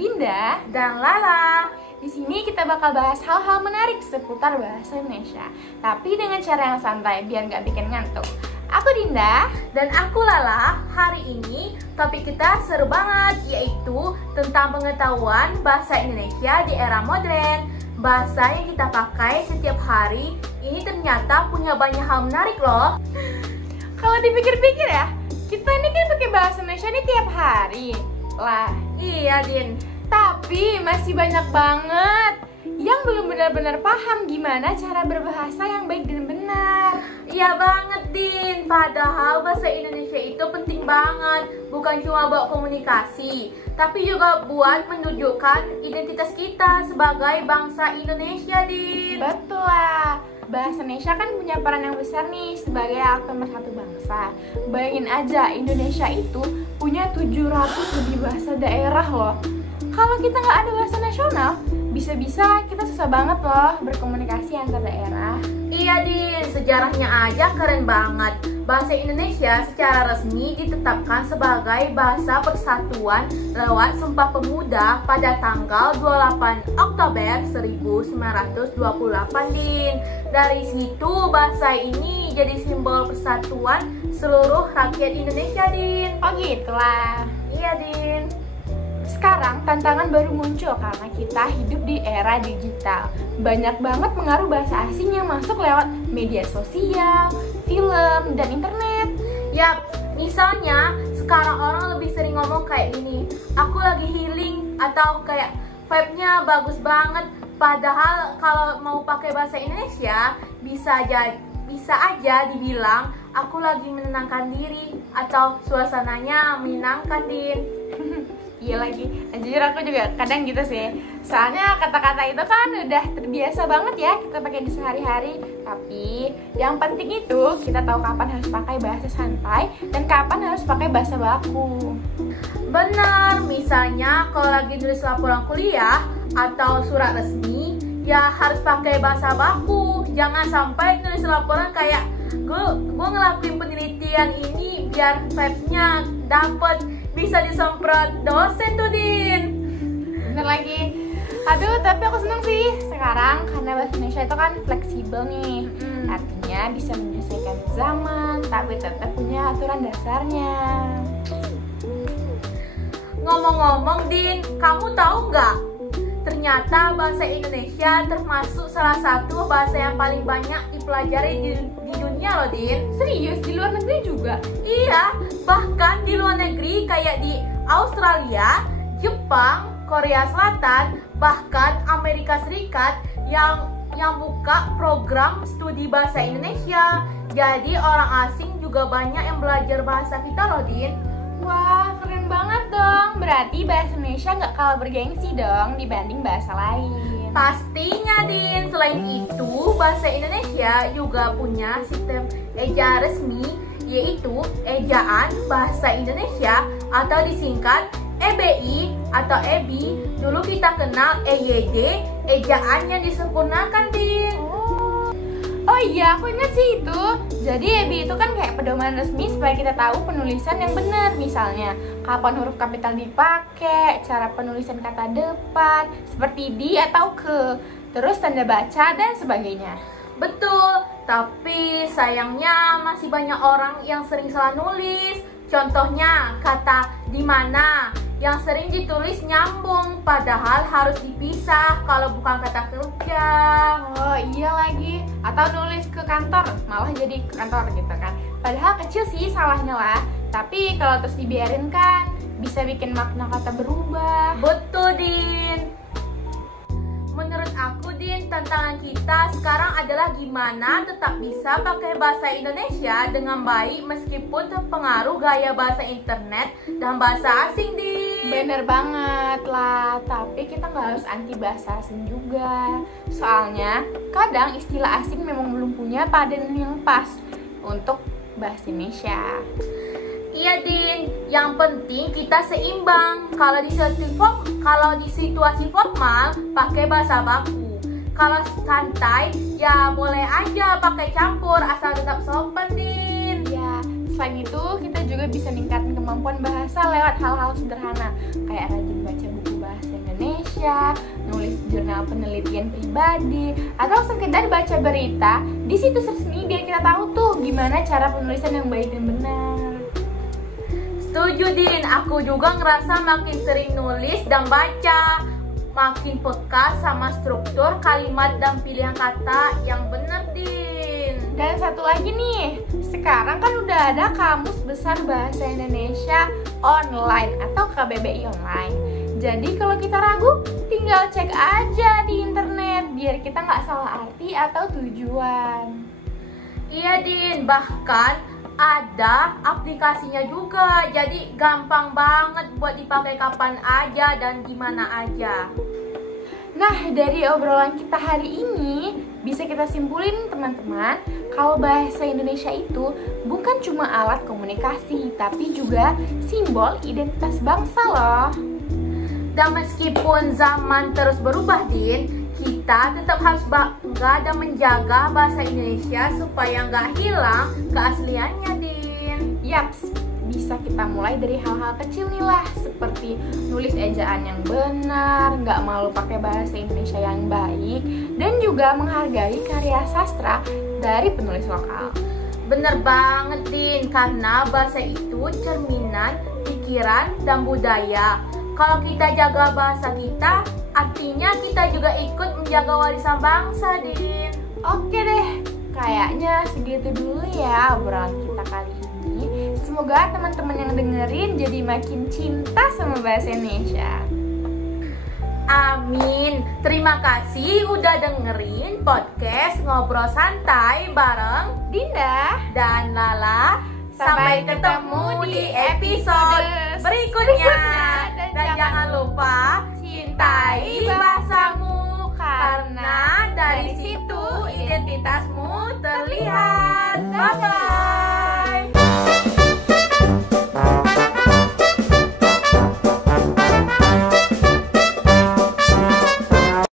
Dinda dan Lala. Di sini kita bakal bahas hal-hal menarik seputar bahasa Indonesia, tapi dengan cara yang santai biar nggak bikin ngantuk. Aku Dinda Dan aku Lala. Hari ini topik kita seru banget, yaitu tentang pengetahuan bahasa Indonesia di era modern. Bahasa yang kita pakai setiap hari ini ternyata punya banyak hal menarik loh. Kalau dipikir-pikir ya, kita ini kan pakai bahasa Indonesia ini tiap hari lah. Iya, Din. Tapi masih banyak banget yang belum benar-benar paham gimana cara berbahasa yang baik dan benar. Iya banget, Din. Padahal bahasa Indonesia itu penting banget. Bukan cuma buat komunikasi, tapi juga buat menunjukkan identitas kita sebagai bangsa Indonesia, Din. Betul lah. Bahasa Indonesia kan punya peran yang besar nih sebagai alat pemersatu bangsa. Bayangin aja, Indonesia itu punya 700 lebih bahasa daerah loh. Kalau kita nggak ada bahasa nasional, bisa-bisa kita susah banget loh berkomunikasi antar daerah. Iya, Din, sejarahnya aja keren banget. Bahasa Indonesia secara resmi ditetapkan sebagai bahasa persatuan lewat Sumpah Pemuda pada tanggal 28 Oktober 1928, Din. Dari situ bahasa ini jadi simbol persatuan seluruh rakyat Indonesia, Din. Oh gitulah. Iya, Din. Sekarang tantangan baru muncul karena kita hidup di era digital. Banyak banget pengaruh bahasa asing yang masuk lewat media sosial, film, dan internet. Yap, misalnya sekarang orang lebih sering ngomong kayak gini, aku lagi healing, atau kayak vibe-nya bagus banget. Padahal kalau mau pakai bahasa Indonesia bisa aja dibilang aku lagi menenangkan diri atau suasananya menyenangkan, Din. Iya lagi, jujur aku juga kadang gitu sih. Soalnya kata-kata itu kan udah terbiasa banget ya kita pakai di sehari-hari. Tapi yang penting itu kita tahu kapan harus pakai bahasa santai dan kapan harus pakai bahasa baku. Benar, misalnya kalau lagi nulis laporan kuliah atau surat resmi, ya harus pakai bahasa baku. Jangan sampai nulis laporan kayak gue ngelakuin penelitian ini biar vibe-nya dapet, bisa disemprot dosen tuh, Din. Bener lagi. Aduh, tapi aku seneng sih sekarang karena bahasa Indonesia itu kan fleksibel nih. Artinya bisa menyesuaikan zaman, tapi tetap punya aturan dasarnya. Ngomong-ngomong, Din, kamu tahu nggak? Ternyata bahasa Indonesia termasuk salah satu bahasa yang paling banyak dipelajari di dunia loh, Din. Serius? Di luar negeri juga? Iya, bahkan di luar negeri kayak di Australia, Jepang, Korea Selatan, bahkan Amerika Serikat yang buka program studi bahasa Indonesia. Jadi orang asing juga banyak yang belajar bahasa kita loh, Din. Wah, keren banget dong. Berarti bahasa Indonesia nggak kalah bergengsi dong dibanding bahasa lain. Pastinya, Din. Selain itu, bahasa Indonesia juga punya sistem ejaan resmi, yaitu Ejaan Bahasa Indonesia atau disingkat EBI atau EBI. Dulu kita kenal EYD, ejaan yang disempurnakan, Din. Oh iya, aku ingat sih itu. Jadi EBI itu kan kayak pedoman resmi supaya kita tahu penulisan yang benar. Misalnya, kapan huruf kapital dipakai, cara penulisan kata depan, seperti di atau ke, terus tanda baca dan sebagainya. Betul, tapi sayangnya masih banyak orang yang sering salah nulis. Contohnya kata di mana yang sering ditulis nyambung, padahal harus dipisah kalau bukan kata kerja. Oh iya lagi, atau nulis ke kantor, malah jadi ke kantor gitu kan. Padahal kecil sih salahnya lah, tapi kalau terus dibiarin kan bisa bikin makna kata berubah. Betul, Din. Menurut aku, Din, tantangan kita sekarang adalah gimana tetap bisa pakai bahasa Indonesia dengan baik meskipun terpengaruh gaya bahasa internet dan bahasa asing, Din. Bener banget lah, tapi kita nggak harus anti bahasa asing juga. Soalnya kadang istilah asing memang belum punya padanan yang pas untuk bahasa Indonesia. Iya, Din, yang penting kita seimbang. Kalau di situasi formal pakai bahasa baku. Kalau santai ya boleh aja pakai campur asal tetap sopan, Din. Ya, selain itu kita juga bisa ningkatin kemampuan bahasa lewat hal-hal sederhana kayak rajin baca buku bahasa bahasa Indonesia, nulis jurnal penelitian pribadi, atau sekedar baca berita di situs resmi biar kita tahu tuh gimana cara penulisan yang baik dan benar. Setuju Din, aku juga ngerasa makin sering nulis dan baca, makin peka sama struktur kalimat dan pilihan kata yang benar Din. Dan satu lagi nih, sekarang kan udah ada Kamus Besar Bahasa Indonesia online atau KBBI online. Jadi kalau kita ragu, tinggal cek aja di internet biar kita nggak salah arti atau tujuan. Iya Din, bahkan ada aplikasinya juga, jadi gampang banget buat dipakai kapan aja dan dimana aja. Nah, dari obrolan kita hari ini bisa kita simpulin teman-teman, kalau bahasa Indonesia itu bukan cuma alat komunikasi, tapi juga simbol identitas bangsa loh. Dan meskipun zaman terus berubah Din, kita tetap harus bangga dan menjaga bahasa Indonesia supaya nggak hilang keasliannya Din. Yaps, bisa kita mulai dari hal-hal kecil nih lah, seperti nulis ejaan yang benar, nggak malu pakai bahasa Indonesia yang baik, dan juga menghargai karya sastra dari penulis lokal. Bener banget Din, karena bahasa itu cerminan pikiran dan budaya. Kalau kita jaga bahasa kita, artinya kita juga ikut menjaga warisan bangsa Din. Oke deh, kayaknya segitu dulu ya obrolan kita kali ini. Semoga teman-teman yang dengerin jadi makin cinta sama bahasa Indonesia. Amin. Terima kasih udah dengerin podcast Ngobrol Santai bareng Dinda dan Lala. Sampai ketemu di episode berikutnya. Dan jangan lupa cintai bahasamu, karena dari situ identitasmu terlihat. Bye-bye.